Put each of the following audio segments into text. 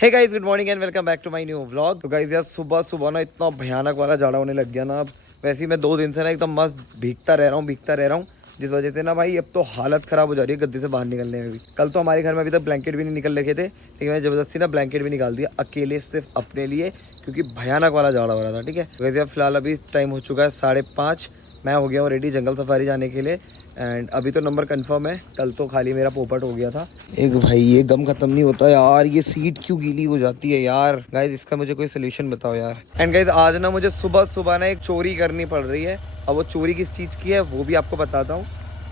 Hey guys, good morning and welcome back to my new vlog. तो guys यार सुबह सुबह ना इतना भयानक वाला जाड़ा होने लग गया ना। अब वैसे ही मैं 2 दिन से ना एकदम मस्त भीगता रह रहा हूँ जिस वजह से ना भाई अब तो हालत ख़राब हो जा रही है गद्दे से बाहर निकलने में भी। कल तो हमारे घर में अभी तक ब्लैंकेट भी नहीं निकल रखे थे, लेकिन मैंने ज़बरदस्ती ना ब्लैंकेट भी निकाल दिया अकेले सिर्फ अपने लिए, क्योंकि भयानक वाला जाड़ा हो रहा था। ठीक है, वैसे अब फिलहाल अभी टाइम हो चुका है 5:30। मैं हो गया हूँ रेडी जंगल सफारी जाने के लिए। एंड अभी तो नंबर कंफर्म है, कल तो खाली मेरा पोपट हो गया था। एक भाई ये गम खत्म नहीं होता यार, ये सीट क्यों गीली हो जाती है यार। गाइज इसका मुझे कोई सोल्यूशन बताओ यार। एंड गाइज आज ना मुझे सुबह सुबह ना एक चोरी करनी पड़ रही है। अब वो चोरी किस चीज़ की है वो भी आपको बताता हूँ।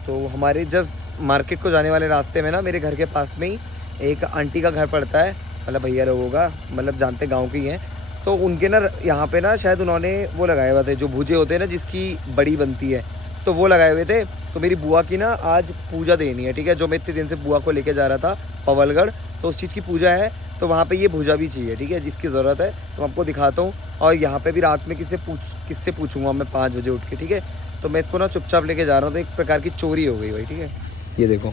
तो हमारे जस्ट मार्केट को जाने वाले रास्ते में ना मेरे घर के पास में ही एक आंटी का घर पड़ता है, मतलब भैया लोगों का, मतलब जानते गाँव के ही हैं। तो उनके ना यहाँ पे ना शायद उन्होंने वो लगाए हुए थे जो भुजे होते हैं ना जिसकी बड़ी बनती है, तो वो लगाए हुए थे। तो मेरी बुआ की ना आज पूजा देनी है। ठीक है, जो मैं इतने दिन से बुआ को लेके जा रहा था पवलगढ़, तो उस चीज़ की पूजा है। तो वहाँ पे ये भुजा भी चाहिए, ठीक है, जिसकी ज़रूरत है। तो आपको दिखाता हूँ। और यहाँ पे भी रात में किससे पूछूंगा मैं 5 बजे उठ के। ठीक है, तो मैं इसको ना चुपचाप लेके जा रहा हूँ। तो एक प्रकार की चोरी हो गई भाई। ठीक है, ये देखो,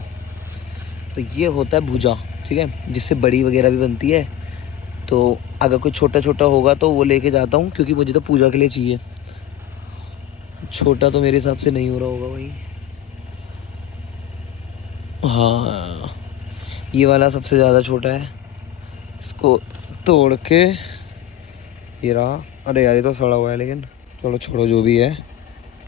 तो ये होता है भुजा, ठीक है, जिससे बड़ी वगैरह भी बनती है। तो अगर कोई छोटा छोटा होगा तो वो लेके जाता हूँ, क्योंकि मुझे तो पूजा के लिए चाहिए। छोटा तो मेरे हिसाब से नहीं हो रहा होगा भाई। हाँ, ये वाला सबसे ज़्यादा छोटा है। इसको तोड़ के ये रहा। अरे यार ये तो सड़ा हुआ है, लेकिन चलो छोड़ो, जो भी है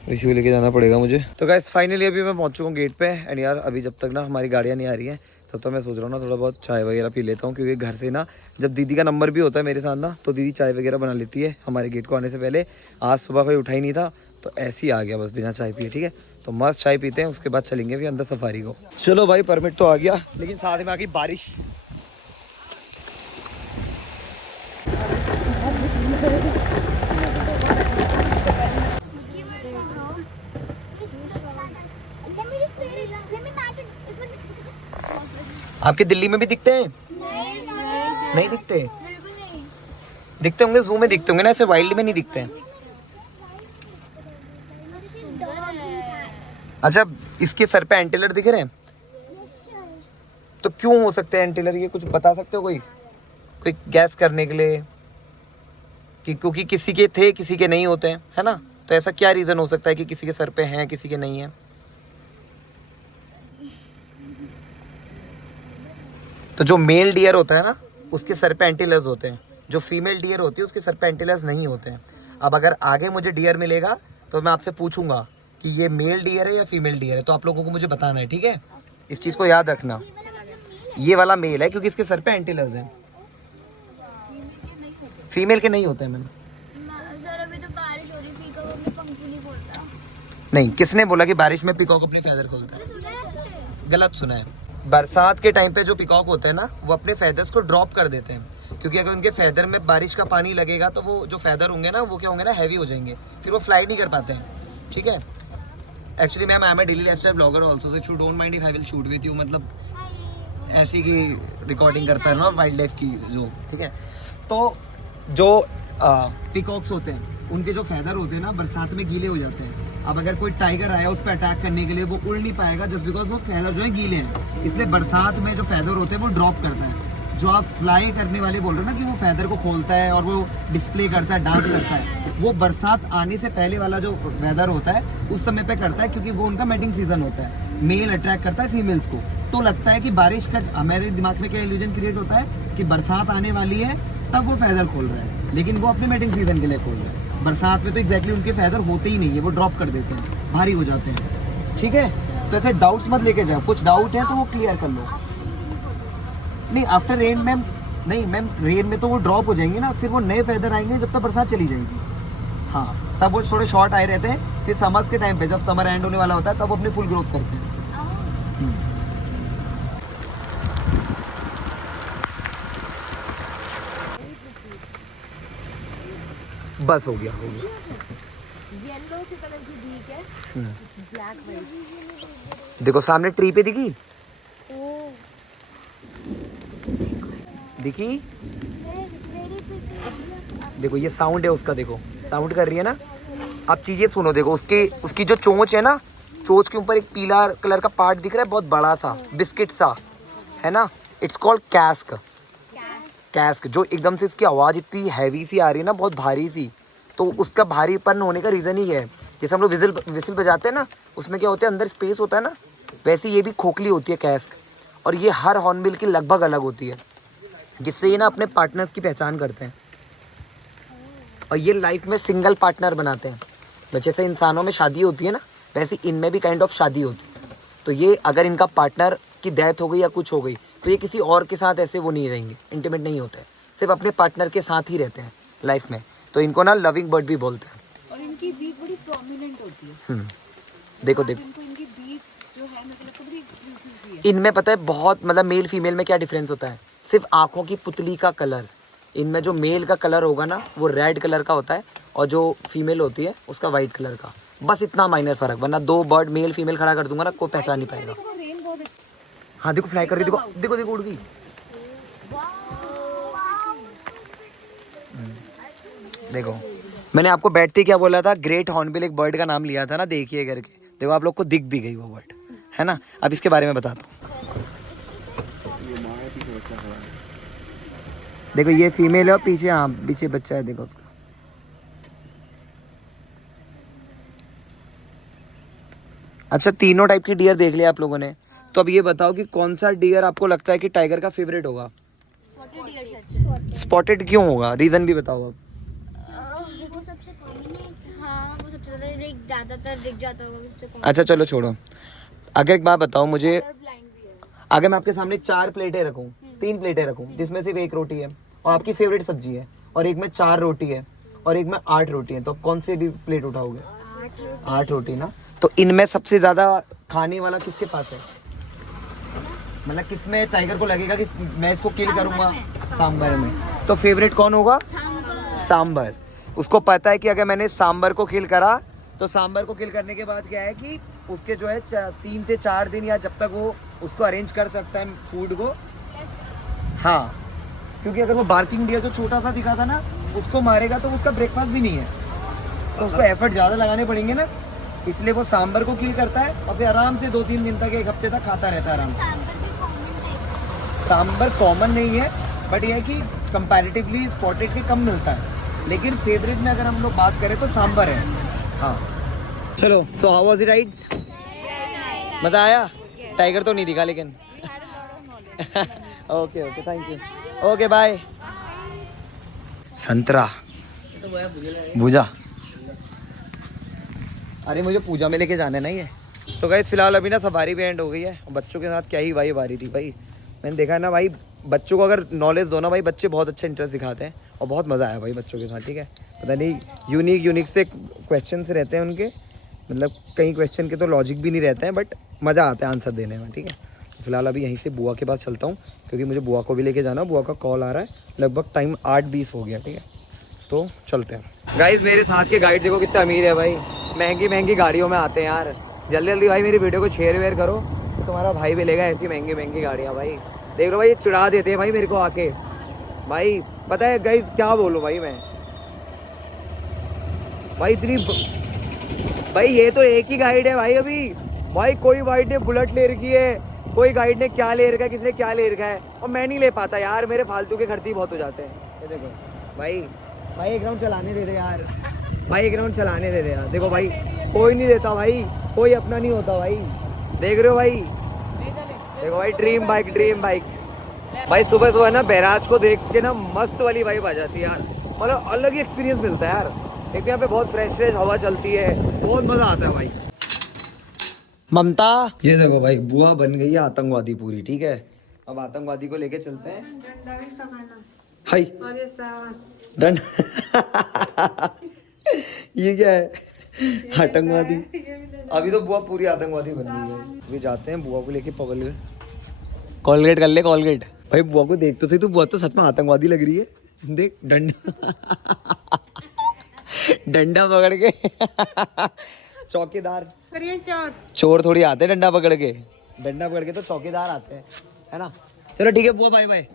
इसी को लेके जाना पड़ेगा मुझे। तो गाइस फाइनली अभी मैं पहुंच चुका हूँ गेट पे। एंड यार अभी जब तक ना हमारी गाड़ियाँ नहीं आ रही हैं तब तक मैं सोच रहा हूँ ना थोड़ा बहुत चाय वगैरह पी लेता हूँ, क्योंकि घर से ना जब दीदी का नंबर भी होता है मेरे साथ ना, तो दीदी चाय वगैरह बना लेती है हमारे गेट को आने से पहले। आज सुबह कोई उठा ही नहीं था, तो ऐसे ही आ गया बस बिना चाय पिए। ठीक है, तो मस्त चाय पीते हैं, उसके बाद चलेंगे फिर अंदर सफारी को। चलो भाई, परमिट तो आ गया, लेकिन साथ में आ गई बारिश। आपके दिल्ली में भी दिखते हैं? नहीं दिखते? दिखते होंगे, जू में दिखते होंगे ना, ऐसे वाइल्ड में नहीं दिखते हैं। अच्छा, इसके सर पे एंटीलर दिख रहे हैं? तो क्यों हो सकते हैं एंटीलर, ये कुछ बता सकते हो? कोई गैस करने के लिए कि क्योंकि किसी के थे किसी के नहीं होते हैं, है ना? तो ऐसा क्या रीज़न हो सकता है कि किसी के सर पे हैं किसी के नहीं है? तो जो मेल डियर होता है ना उसके सर पे एंटीलर्स होते हैं, जो फीमेल डियर होती है उसके सर पे एंटीलर्स नहीं होते हैं। अब अगर आगे मुझे डियर मिलेगा तो मैं आपसे पूछूंगा कि ये मेल डियर है या फीमेल डियर है, तो आप लोगों को मुझे बताना है, ठीक है? इस चीज़ को याद रखना। ये वाला मेल है क्योंकि इसके सर पे एंटीलर्स हैं, फीमेल के नहीं होते हैं। मैम सर अभी तो बारिश हो रही थी, पीकॉक अपने पंख नहीं खोलता। नहीं, किसने बोला कि बारिश में पीकॉक अपनी फैदर खोलता है? गलत सुना है। बरसात के टाइम पे जो पीकॉक होते हैं ना वो अपने फैदर्स को ड्रॉप कर देते हैं, क्योंकि अगर उनके फैदर में बारिश का पानी लगेगा तो वो जो फैदर होंगे ना वो क्या होंगे ना, हैवी हो जाएंगे, फिर वो फ्लाई नहीं कर पाते हैं। ठीक है, actually ma'am I am a daily lifestyle blogger also, so if you don't mind if I will shoot with you, मतलब ऐसी की रिकॉर्डिंग करता है ना वाइल्ड लाइफ की जो। ठीक है, तो जो पीकॉक्स होते हैं उनके जो फैदर होते हैं ना बरसात में गीले हो जाते हैं। अब अगर कोई टाइगर आया उस पर अटैक करने के लिए, वो उड़ नहीं पाएगा जस्ट बिकॉज वो फैदर जो है गीले हैं। इसलिए बरसात में जो फैदर होते हैं वो ड्रॉप करता है। जो आप फ्लाई करने वाले बोल रहे हो ना कि वो फैदर को खोलता है और वो डिस्प्ले करता है, डांस करता है, वो बरसात आने से पहले वाला जो वेदर होता है उस समय पे करता है, क्योंकि वो उनका मैटिंग सीजन होता है। मेल अट्रैक्ट करता है फीमेल्स को, तो लगता है कि बारिश का, हमारे दिमाग में क्या इल्यूजन क्रिएट होता है कि बरसात आने वाली है तब वो फैदर खोल रहा है, लेकिन वो अपने मैटिंग सीजन के लिए खोल रहा है। बरसात में तो एग्जैक्टली उनके फैदर होते ही नहीं है, वो ड्रॉप कर देते हैं, भारी हो जाते हैं। ठीक है, तो ऐसे डाउट्स मत लेके जाओ, कुछ डाउट है तो वो क्लियर कर लो। नहीं आफ्टर रेन मैम, नहीं मैम रेन में तो वो ड्रॉप हो जाएंगे ना, फिर वो नए फैदर आएंगे जब तक बरसात चली जाएगी। हाँ, तब वो थोड़े शॉर्ट आए रहते हैं, फिर समर्स के टाइम पे जब समर एंड होने वाला होता है तब वो अपनी फुल ग्रोथ करते हैं। बस हो गया। येलो से कलर की दीक है, ब्लैक वाइट। देखो सामने ट्री पे दिखी दिखी देखो ये साउंड है उसका, देखो साउंड कर रही है ना। आप चीजें सुनो, देखो उसकी जो चोंच है ना, चोंच के ऊपर एक पीला कलर का पार्ट दिख रहा है बहुत बड़ा सा, बिस्किट सा, है ना? It's called कैस्क। कैस्क, जो एकदम से इसकी आवाज़ इतनी हैवी सी आ रही है ना, बहुत भारी सी, तो उसका भारीपन होने का रीज़न ही है। जैसे हम लोग विसिल बजाते हैं ना, उसमें क्या होता है, अंदर स्पेस होता है ना, वैसे ये भी खोखली होती है कैस्क। और ये हर हॉर्नबिल की लगभग अलग होती है, जिससे ये ना अपने पार्टनर्स की पहचान करते हैं। और ये लाइफ में सिंगल पार्टनर बनाते हैं। जैसे इंसानों में शादी होती है ना, वैसे इनमें भी काइंड ऑफ शादी होती है। तो ये अगर इनका पार्टनर की डेथ हो गई या कुछ हो गई, तो ये किसी और के साथ ऐसे वो नहीं रहेंगे, इंटीमेट नहीं होते हैं, सिर्फ अपने पार्टनर के साथ ही रहते हैं लाइफ में। तो इनको ना लविंग बर्ड भी बोलते हैं। और इनकी बीट बड़ी प्रोमिनेंट होती है। देखो देखो इनकी बीट जो है मतलब तो बड़ी एक्सक्लूसिव सी है। इनमें पता है बहुत, मतलब मेल फीमेल में क्या डिफरेंस होता है, सिर्फ आँखों की पुतली का कलर। इनमें जो मेल का कलर होगा ना, वो रेड कलर का होता है, और जो फीमेल होती है उसका वाइट कलर का। बस इतना माइनर फ़र्क, वरना दो बर्ड मेल फीमेल खड़ा कर दूंगा ना, कोई पहचान नहीं पाएगा। देखो रेन बहुत अच्छी। हाँ देखो फ्लाई कर रही, देखो देखो देखो उड़ गई। देखो मैंने आपको बैठते क्या बोला था, ग्रेट हॉर्नबिल एक बर्ड का नाम लिया था ना, देखिए करके। देखो आप लोग को दिख भी गई वो बर्ड, है ना। अब इसके बारे में बताता हूँ। देखो ये फीमेल है और पीछे, हाँ पीछे बच्चा है, देखो उसका। अच्छा, तीनों टाइप की डियर देख लिया आप लोगों ने, तो अब ये बताओ कि कौन सा डियर आपको लगता है कि टाइगर का फेवरेट होगा। स्पॉटेड डियर शायद से। स्पॉटेड क्यों होगा, रीज़न भी बताओ अब। वो सबसे कॉमन है। हाँ वो सबसे ज़्यादातर दिख जाता होगा, सबसे कॉमन। अच्छा चलो छोड़ो, अगर एक बात बताओ मुझे, ब्लाइंड भी है। अगर मैं आपके सामने 4 प्लेटें रखूं, 3 प्लेटें रखूं, जिसमें सिर्फ एक रोटी है और आपकी फेवरेट सब्जी है, और एक में 4 रोटी है और एक में 8 रोटी है, तो आप कौन से भी प्लेट उठाओगे। 8 रोटी ना। तो इनमें सबसे ज़्यादा खाने वाला किसके पास है, मतलब किसमें टाइगर को लगेगा कि मैं इसको किल करूंगा। सांबर में। तो फेवरेट कौन होगा, सांबर। उसको पता है कि अगर मैंने सांबर को किल करा, तो सांबर को किल करने के बाद क्या है कि उसके जो है 3 से 4 दिन, या जब तक वो उसको अरेंज कर सकता है फूड को। हाँ, क्योंकि अगर वो बार्किंग डियर जो छोटा सा दिखा था ना, उसको मारेगा तो उसका ब्रेकफास्ट भी नहीं है, तो उसको एफर्ट ज़्यादा लगाने पड़ेंगे ना, इसलिए वो सांबर को किल करता है और फिर आराम से 2-3 दिन तक, 1 हफ्ते तक खाता रहता है आराम से। सांबर कॉमन नहीं है, बट यह है कि कंपैरेटिवली स्पॉटेड के कम मिलता है, लेकिन फेवरेट में अगर हम लोग बात करें तो सांबर है। हाँ चलो, so how was it ride, मज़ा आया। टाइगर तो नहीं दिखा लेकिन। Okay okay, thank you, okay bye. संतरा भुजा, अरे मुझे पूजा में लेके जाना है ना ये। तो गाइस फिलहाल अभी ना सफारी भी एंड हो गई है, बच्चों के साथ क्या ही वाइब आ रही थी भाई। मैंने देखा है ना भाई, बच्चों को अगर नॉलेज दो ना भाई, बच्चे बहुत अच्छा इंटरेस्ट दिखाते हैं, और बहुत मज़ा आया भाई बच्चों के साथ। ठीक है, पता नहीं यूनिक से क्वेश्चन रहते हैं उनके, मतलब कई क्वेश्चन के तो लॉजिक भी नहीं रहते हैं, बट मज़ा आता है आंसर देने में। ठीक है, तो फिलहाल अभी यहीं से बुआ के पास चलता हूँ, क्योंकि मुझे बुआ को भी लेके जाना। बुआ का कॉल आ रहा है, लगभग टाइम 8:20 हो गया। ठीक है, तो चलते हैं। गाइस मेरे साथ के गाइड देखो कितना अमीर है भाई, महंगी गाड़ियों में आते हैं यार। जल्दी जल्दी भाई मेरी वीडियो को शेयर करो, तो तुम्हारा भाई भी लेगा ऐसी महंगी गाड़ियाँ भाई। देख लो भाई, ये चिढ़ा देते हैं भाई मेरे को आके। भाई पता है गाइस क्या बोलूँ भाई मैं, भाई इतनी भाई ये तो एक ही गाइड है भाई अभी। भाई कोई गाइड ने बुलेट ले रखी है, कोई गाइड ने क्या ले रखा है, किसी ने क्या ले रखा है, और मैं नहीं ले पाता यार, मेरे फालतू के खर्चे बहुत हो जाते हैं। ये देखो भाई, भाई एक राउंड चलाने दे दे यार, भाई एक राउंड चलाने दे दे यार। देखो भाई कोई नहीं देता भाई, कोई अपना नहीं होता भाई। देख रहे हो भाई, देखो भाई ड्रीम बाइक भाई। सुबह सुबह ना बैराज को देख के ना मस्त वाली वाइब आ जाती है यार, मतलब अलग ही एक्सपीरियंस मिलता है यार। एक यहाँ पे बहुत फ्रेश हवा चलती है, बहुत मजा आता है भाई। ममता, ये देखो भाई बुआ बन गई है आतंकवादी पूरी। ठीक है, अब आतंकवादी को लेके चलते हैं। हाय डंड ये क्या है, आतंकवादी। अभी तो बुआ पूरी आतंकवादी बन गई है। अभी जाते हैं बुआ को लेके पगल, कॉलगेट कर ले कॉलगेट। भाई बुआ को देख तो सही, तो बुआ तो सच में आतंकवादी लग रही है। देख डंडा पकड़ के चौकीदार, चोर थोड़ी आते हैं डंडा पकड़ के तो चौकीदार आते हैं, है ना। चलो ठीक है बुआ, बाय बाय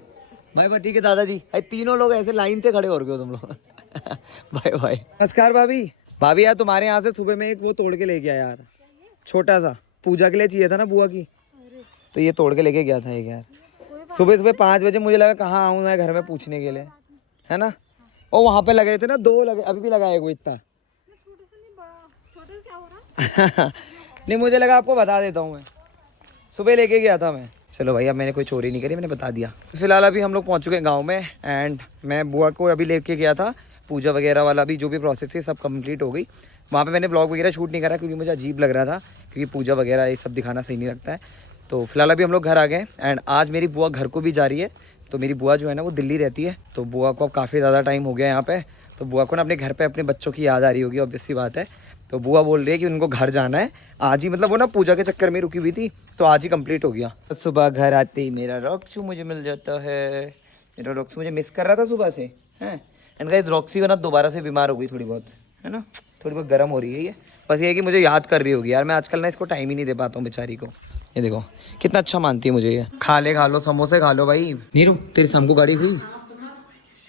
बाय। ठीक है दादाजी। अरे तीनों लोग ऐसे लाइन से खड़े हो गए हो तुम लोग। Bye bye. नमस्कार भाभी यार तुम्हारे यहाँ से सुबह में एक वो तोड़ के लेके आया यार, छोटा सा, पूजा के लिए चाहिए था ना बुआ की, तो ये तोड़ के लेके गया था एक यार। सुबह सुबह 5 बजे मुझे लगा कहाँ आऊँ मैं घर में पूछने के लिए, है ना। और वहाँ पे लगे थे ना 2 लगे, अभी भी लगाए वो इतना। नहीं मुझे लगा आपको बता देता हूँ, मैं सुबह लेके गया था मैं। चलो भाई अब मैंने कोई चोरी नहीं करी, मैंने बता दिया। फिलहाल अभी हम लोग पहुँच चुके हैं गाँव में एंड मैं बुआ को अभी लेके गया था, पूजा वगैरह वाला भी जो भी प्रोसेस है सब कंप्लीट हो गई। वहाँ पे मैंने ब्लॉग वगैरह शूट नहीं करा क्योंकि मुझे अजीब लग रहा था, क्योंकि पूजा वगैरह ये सब दिखाना सही नहीं लगता है। तो फिलहाल अभी हम लोग घर आ गए एंड आज मेरी बुआ घर को भी जा रही है। तो मेरी बुआ जो है ना वो दिल्ली रहती है, तो बुआ को अब काफ़ी ज़्यादा टाइम हो गया यहाँ पे, तो बुआ को ना अपने घर पे अपने बच्चों की याद आ रही होगी, ऑब्वियस सी बात है। तो बुआ बोल रही है कि उनको घर जाना है आज ही, मतलब वो ना पूजा के चक्कर में रुकी हुई थी तो आज ही कंप्लीट हो गया। सुबह घर आते ही मेरा रॉक्सू मुझे मिल जाता है, मेरा रॉक्सू मुझे मिस कर रहा था सुबह से हैं। एंड गाइस रॉक्सी को ना दोबारा से बीमार हो गई थोड़ी बहुत, है ना, थोड़ी बहुत गर्म हो रही है ये, बस ये है कि मुझे याद कर रही होगी यार। मैं आजकल ना इसको टाइम ही नहीं दे पाता हूँ बेचारी को। ये देखो कितना अच्छा मानती है मुझे ये। खा लो समोसे खा लो भाई। नीरू तेरी शाम को गाड़ी हुई?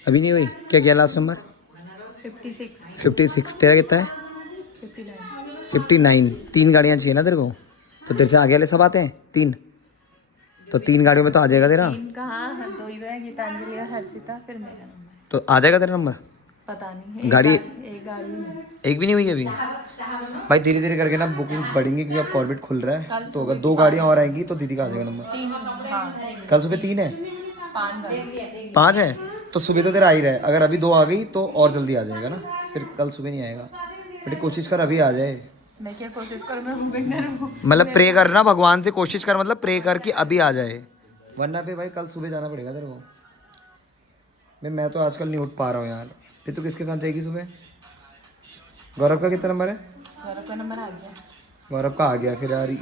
अभी नहीं हुई? क्या किया लास्ट नंबर? 56। तेरा कितना है? 59। 3 गाड़ियाँ चाहिए ना तेरे को, तो तेरे से आगे वाले सब आते हैं 3, तो 3 गाड़ियों में तो आ जाएगा तेरा। 2 ही है, गीतांजलि और हर्षिता, फिर मेरा नंबर। तो आ जाएगा तेरा नंबर? पता नहीं, गाड़ी एक गाड़ी है। एक भी नहीं हुई अभी भाई। धीरे धीरे करके ना बुकिंग्स बढ़ेंगी क्योंकि अब कॉर्बेट खुल रहा है, तो अगर 2 गाड़ियाँ और आएंगी तो दीदी का आ जाएगा नंबर। 3, हाँ कल सुबह 3 है, 5 है तो सुबह तो तेरा आ ही रहा है। अगर अभी 2 आ गई तो और जल्दी आ जाएगा ना, फिर कल सुबह नहीं आएगा। बेटे कोशिश कर अभी आ जाए। मैं क्या कोशिश करूँ, मैं बिगनर हूँ। मतलब प्रे करना भगवान से, कोशिश कर मतलब प्रे कर कि अभी आ जाए, वरना फिर भाई कल सुबह जाना पड़ेगा तेरे को। मैं तो आजकल नहीं उठ पा रहा हूँ यार। फिर तू किसके साथ जाएगी सुबह? गौरव का कितना नंबर है? गौरव का नंबर आ गया। गौरव का आ गया। फिर यार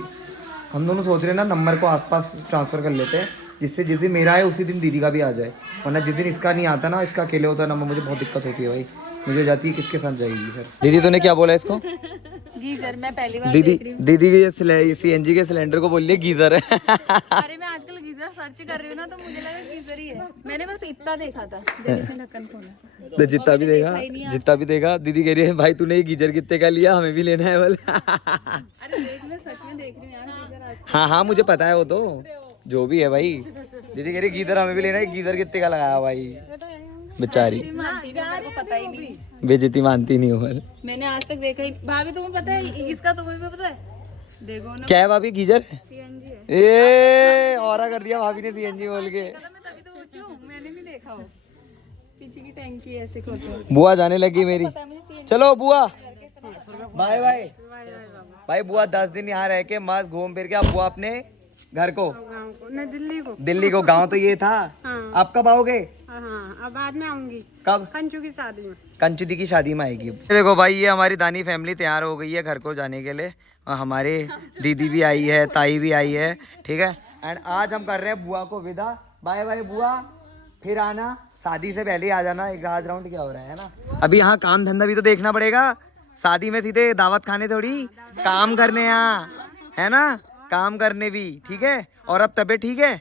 हम दोनों सोच रहे हैं ना नंबर को आसपास ट्रांसफ़र कर लेते हैं, जिससे जिस दिन मेरा है उसी दिन दीदी का भी आ जाए, वरना जिस दिन इसका नहीं आता ना, इसका अकेले होता है नंबर, मुझे बहुत दिक्कत होती है भाई। मुझे जाती है किसके साथ जाएगी फिर। दीदी तूने क्या बोला इसको? गीजर, मैं पहली बार दीदी देख रही हूँ। दीदी के CNG के सिलेंडर को बोल लिया गीजर है। अरे मैं आजकल गीजर सर्च कर रही हूँ ना, तो मुझे लगा गीजर ही है। मैंने बस इतना देखा था, जैसे ढक्कन खोला। तो जितना भी देगा दीदी कह रही है भाई तूने ये गीजर कितने का लिया, हमें भी लेना है बोला। अरे देख, मैं सच में देख रही हूँ यार गीजर आज। हाँ मुझे पता है वो तो जो भी है भाई। दीदी कह रही गीजर हमें भी लेना है, गीजर कितने का लगाया भाई बेचारी। मानती नहीं, मेरे को पता ही नहीं। बेइज्जती मानती नहीं हूँ। मैंने आज तक देखा ही। भाभी तुम्हें पता है इसका, तुम्हें भी पता है? देखो ना, क्या है भाभी? गीजर ए औरा कर दिया भाभी ने CNG बोल के। मैं तभी तो पूछी हूँ, मैंने नहीं देखा वो पीछे की टैंकी ऐसे खोलते। बुआ जाने लगी मेरी, चलो बुआ बाय बाय। भाई बुआ 10 दिन यहाँ रह के मस्त घूम फिर के अब बुआ अपने घर को, दिल्ली को। गांव तो ये था। हाँ। आप कब आओगे? हाँ, अब बाद में आऊंगी। कब? कंचू की शादी में। कंचू दी की शादी में आएगी। देखो भाई ये हमारी दानी फैमिली तैयार हो गई है घर को जाने के लिए, और हमारे दीदी भी आई है, ताई भी आई है, ठीक है। एंड आज हम कर रहे हैं बुआ को विदा। बाय बाय बुआ, फिर आना, शादी से पहले आ जाना। एक रात राउंड क्या हो रहा है ना, अभी यहाँ काम धंधा भी तो देखना पड़ेगा। शादी में सीधे दावत खाने थोड़ी, काम करने यहाँ, है ना, काम करने भी, ठीक है। और अब तबीयत ठीक है?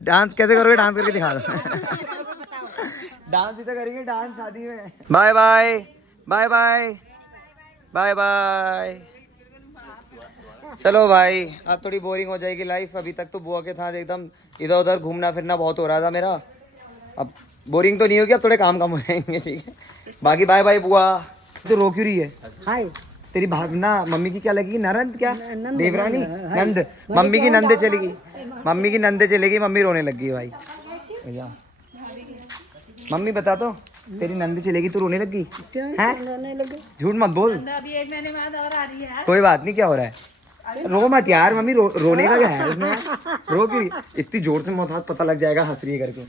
डांस कैसे करोगे? डांस करके दिखा दो। डांस ही तो करेंगे, डांस शादी में। Bye bye bye bye bye bye. चलो भाई अब थोड़ी बोरिंग हो जाएगी लाइफ। अभी तक तो बुआ के साथ एकदम इधर उधर घूमना फिरना बहुत हो रहा था मेरा, अब बोरिंग तो नहीं होगी, अब थोड़े काम कम हो जाएंगे, ठीक है। बाकी बाय बाय बुआ। तो रो क्यों रही है? हाय तेरी भावना मम्मी की क्या लगेगी? ननद क्या? देवरानी? नंद? मम्मी की नंदे चलेगी, मम्मी की नंदे चलेगी। मम्मी रोने लगी है भाई। भैया मम्मी बता तो, तेरी नंदी चलेगी तो रोने लगी हैं? झूठ मत बोल। अभी 1 महीने बाद और आ रही है। कोई बात नहीं, क्या हो रहा है? रो मत यार मम्मी, रोने का क्या है उसमें? रो क्यों? इतनी जोर से मत, पता लग जाएगा हंस रही है करके।